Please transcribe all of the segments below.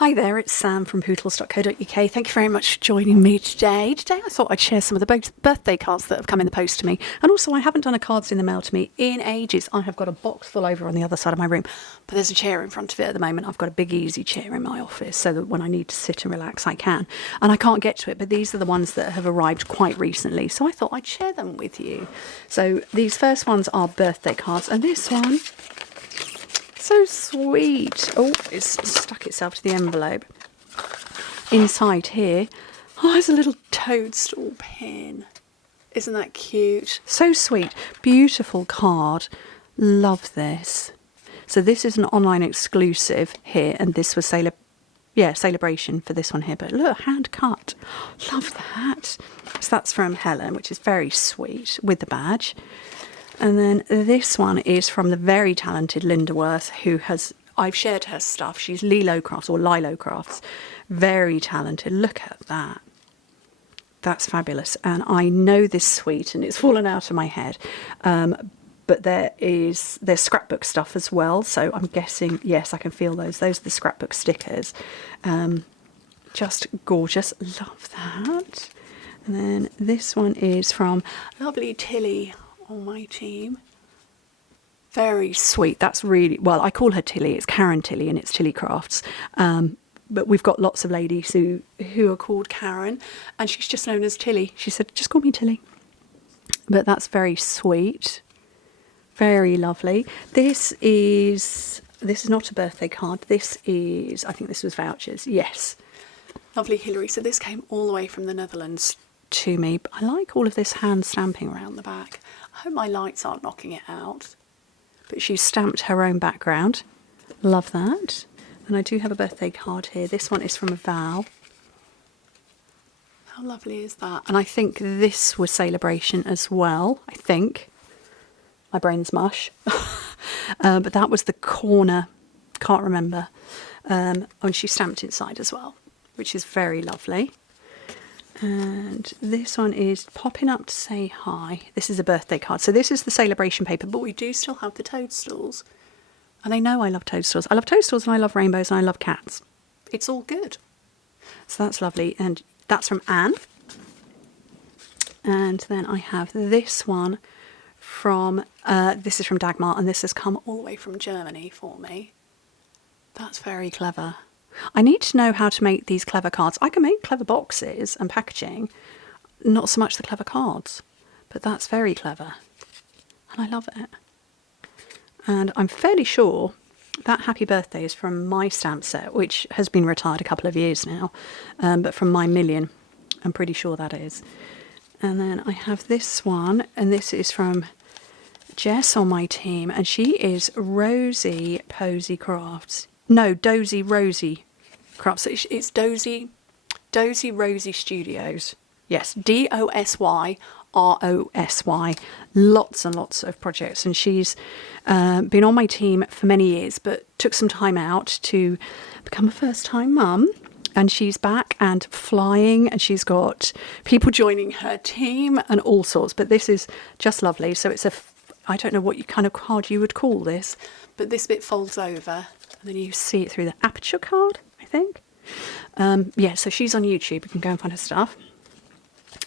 Hi there, it's Sam from Pootles.co.uk. Thank you very much for joining me today. Today I thought I'd share some of the birthday cards that have come in the post to me. And also I haven't done a cards in the mail to me in ages. I have got a box full over on the other side of my room, but there's a chair in front of it at the moment. I've got a big easy chair in my office so that when I need to sit and relax I can. And I can't get to it, but these are the ones that have arrived quite recently. So I thought I'd share them with you. So these first ones are birthday cards, and this one, so sweet. Oh, it's stuck itself to the envelope. Inside here, oh, there's a little toadstool pin. Isn't that cute? So sweet. Beautiful card. Love this. So this is an online exclusive here, and this was Celebration for this one here. But look, hand cut. Love that. So that's from Helen, which is very sweet, with the badge. And then this one is from the very talented Linda Worth, who has, I've shared her stuff. She's Lilo Crafts. Very talented. Look at that. That's fabulous. And I know this suite, and it's fallen out of my head. But there's scrapbook stuff as well. So I'm guessing, yes, I can feel those. Those are the scrapbook stickers. Just gorgeous. Love that. And then this one is from lovely Tilly on my team. Very sweet. That's really, well, I call her Tilly. It's Karen Tilly, and it's Tilly Crafts. But we've got lots of ladies who are called Karen, and she's just known as Tilly. She said, just call me Tilly. But that's very sweet. Very lovely. This is not a birthday card. This is, I think this was vouchers. Yes. Lovely Hilary. So this came all the way from the Netherlands to me. But I like all of this hand stamping around the back. I hope my lights aren't knocking it out. But she's stamped her own background. Love that. And I do have a birthday card here. This one is from Val. How lovely is that? And I think this was Celebration as well. I think. My brain's mush. But that was the corner. Can't remember. And she stamped inside as well, which is very lovely. And this one is Popping Up to Say Hi. This is a birthday card. So this is the Celebration paper, but we do still have the toadstools. And they know I love toadstools. I love toadstools and I love rainbows and I love cats. It's all good. So that's lovely. And that's from Anne. And then I have this one from, this is from Dagmar, and this has come all the way from Germany for me. That's very clever. I need to know how to make these clever cards. I can make clever boxes and packaging, not so much the clever cards, but that's very clever. And I love it. And I'm fairly sure that Happy Birthday is from my stamp set, which has been retired a couple of years now, but from my million, I'm pretty sure that is. And then I have this one, and this is from Jess on my team, and she is Rosie Posy Crafts. No, Dozy Rosie Crafts. It's Dozy Rosie Studios. Yes, DOSY ROSY. Lots and lots of projects, and she's been on my team for many years, but took some time out to become a first-time mum. And she's back and flying, and she's got people joining her team and all sorts. But this is just lovely. So it's I don't know what kind of card you would call this, but this bit folds over, and then you see it through the aperture card, I think. Yeah, so she's on YouTube. You can go and find her stuff.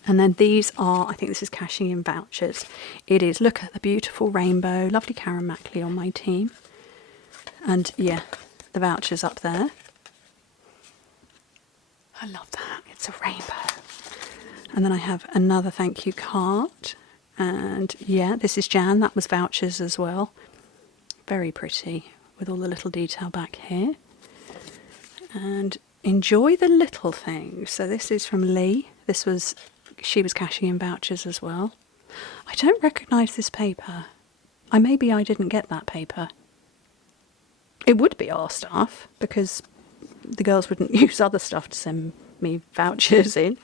And then these are, I think this is cashing in vouchers. It is, look at the beautiful rainbow. Lovely Karen Mackley on my team. And yeah, the vouchers up there. I love that. It's a rainbow. And then I have another thank you card. And yeah, this is Jan. That was vouchers as well. Very pretty with all the little detail back here. And enjoy the little things. So this is from Lee. She was cashing in vouchers as well. I don't recognise this paper. Maybe I didn't get that paper. It would be our stuff, because the girls wouldn't use other stuff to send me vouchers in.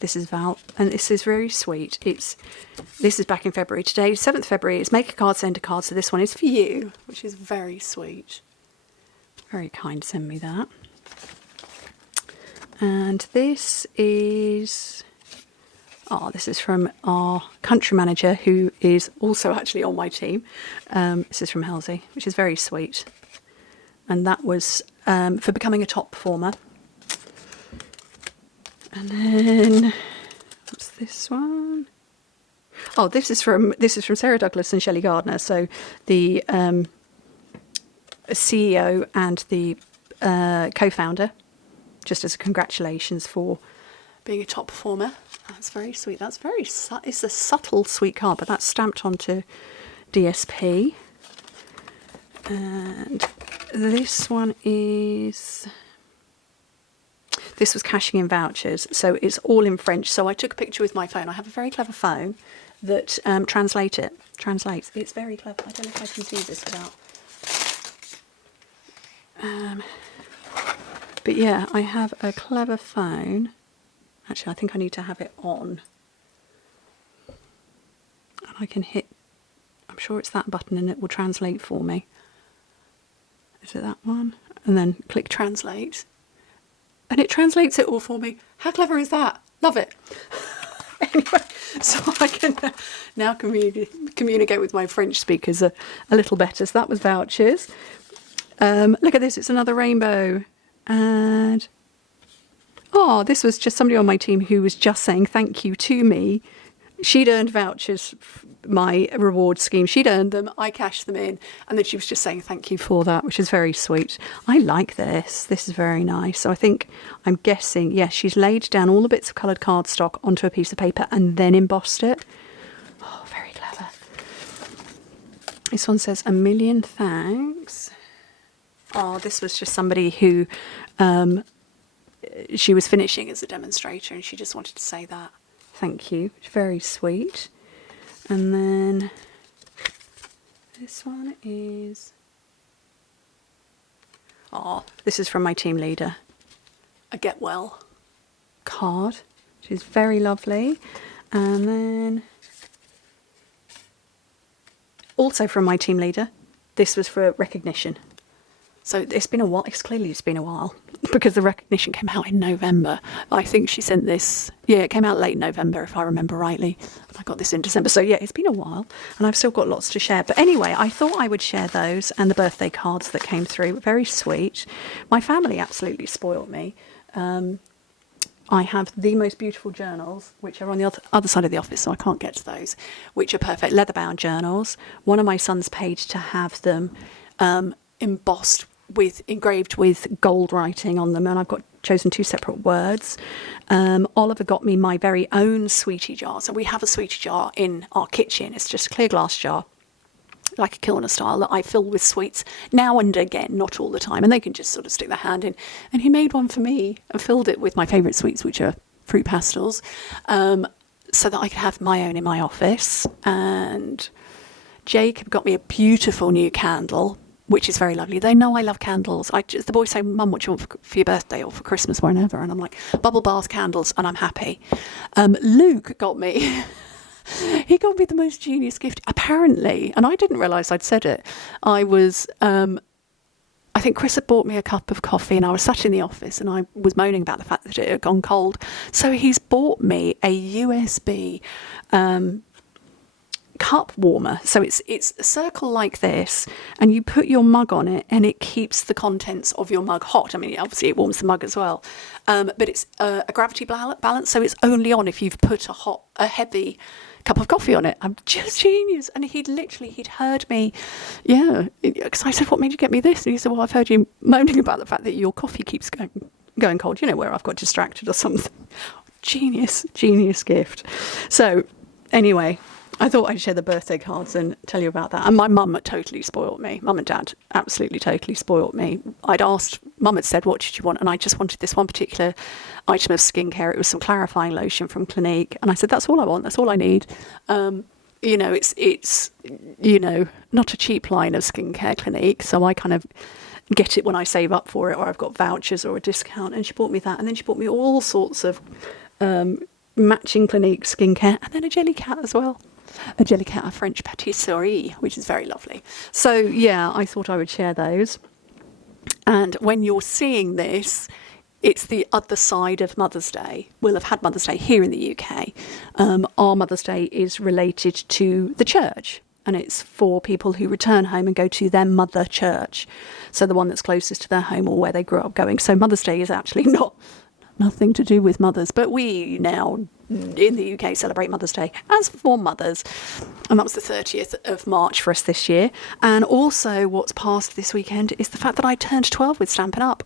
This is Val, and this is very sweet. This is back in February. Today, 7th February, it's make a card, send a card. So this one is for you, which is very sweet. Very kind to send me that. And this is from our country manager, who is also actually on my team. This is from Halsey, which is very sweet. And that was for becoming a top performer. And then what's this one? Oh, this is from Sarah Douglas and Shelley Gardner. So the CEO and the co-founder, just as a congratulations for being a top performer. That's very sweet. That's it's a subtle sweet card, but that's stamped onto DSP. And this one this was cashing in vouchers, so it's all in French. So I took a picture with my phone. I have a very clever phone that translates. It's very clever. I don't know if I can do this without. But yeah, I have a clever phone. Actually, I think I need to have it on. And I can hit, I'm sure it's that button and it will translate for me. Is it that one? And then click translate. And it translates it all for me. How clever is that? Love it. Anyway, so I can now communicate with my French speakers a little better. So that was vouchers. Look at this. It's another rainbow. And, oh, this was just somebody on my team who was just saying thank you to me. She'd earned vouchers, my reward scheme. She'd earned them. I cashed them in. And then she was just saying thank you for that, which is very sweet. I like this. This is very nice. So I'm guessing, yes, she's laid down all the bits of coloured cardstock onto a piece of paper and then embossed it. Oh, very clever. This one says, "A million thanks." Oh, this was just somebody who she was finishing as a demonstrator and she just wanted to say that. Thank you. Very sweet. And then this one is... Oh, this is from my team leader. A get well card, which is very lovely. And then also from my team leader, this was for recognition. So it's been a while. It's been a while because the recognition came out in November. I think she sent this. Yeah, it came out late November, if I remember rightly. And I got this in December. So yeah, it's been a while, and I've still got lots to share. But anyway, I thought I would share those and the birthday cards that came through. Very sweet. My family absolutely spoiled me. I have the most beautiful journals, which are on the other side of the office, so I can't get to those, which are perfect leather-bound journals. One of my sons paid to have them engraved with gold writing on them, and I've chosen 2 separate words. Oliver got me my very own sweetie jar. So we have a sweetie jar in our kitchen. It's just a clear glass jar, like a Kilner style, that I fill with sweets now and again, not all the time, and they can just sort of stick their hand in. And he made one for me and filled it with my favourite sweets, which are fruit pastels, so that I could have my own in my office. And Jacob got me a beautiful new candle, which is very lovely. They know I love candles. The boys say, "Mum, what do you want for your birthday or for Christmas, whenever?" And I'm like, bubble bath candles, and I'm happy. Luke got me... He got me the most genius gift, apparently, and I didn't realise I'd said it. I think Chris had bought me a cup of coffee, and I was sat in the office, and I was moaning about the fact that it had gone cold. So he's bought me a USB cup warmer. So it's a circle like this, and you put your mug on it and it keeps the contents of your mug hot. I mean, obviously it warms the mug as well, but it's a gravity balance, so it's only on if you've put a heavy cup of coffee on it. I'm just genius. And he'd heard me, because I said, "What made you get me this?" And he said, "Well, I've heard you moaning about the fact that your coffee keeps going cold, where I've got distracted or something." Genius gift. So anyway, I thought I'd share the birthday cards and tell you about that. And my mum totally spoiled me. Mum and dad absolutely totally spoiled me. I'd asked, Mum had said, "What did you want?" And I just wanted this one particular item of skincare. It was some clarifying lotion from Clinique. And I said, "That's all I want. That's all I need." It's not a cheap line of skincare, Clinique. So I kind of get it when I save up for it, or I've got vouchers or a discount. And she bought me that. And then she bought me all sorts of matching Clinique skincare, and then a jelly cat as well. A jelly cat, a French patisserie, which is very lovely. So yeah, I thought I would share those. And when you're seeing this, it's the other side of Mother's Day. We'll have had Mother's Day here in the UK. Our Mother's Day is related to the church. and it's for people who return home and go to their mother church. So the one that's closest to their home or where they grew up going. So Mother's Day is actually nothing to do with mothers, but we now in the UK celebrate Mother's Day as for mothers. And that was the 30th of March for us this year. And also what's passed this weekend is the fact that I turned 12 with Stampin' Up.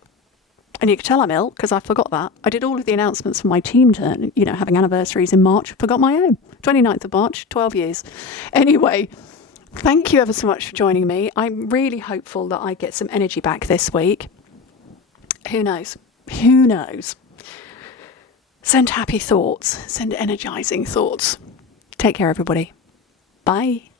And you can tell I'm ill because I forgot that. I did all of the announcements for my team turn, having anniversaries in March. Forgot my own. 29th of March, 12 years. Anyway, thank you ever so much for joining me. I'm really hopeful that I get some energy back this week. Who knows? Who knows? Send happy thoughts. Send energizing thoughts. Take care, everybody. Bye.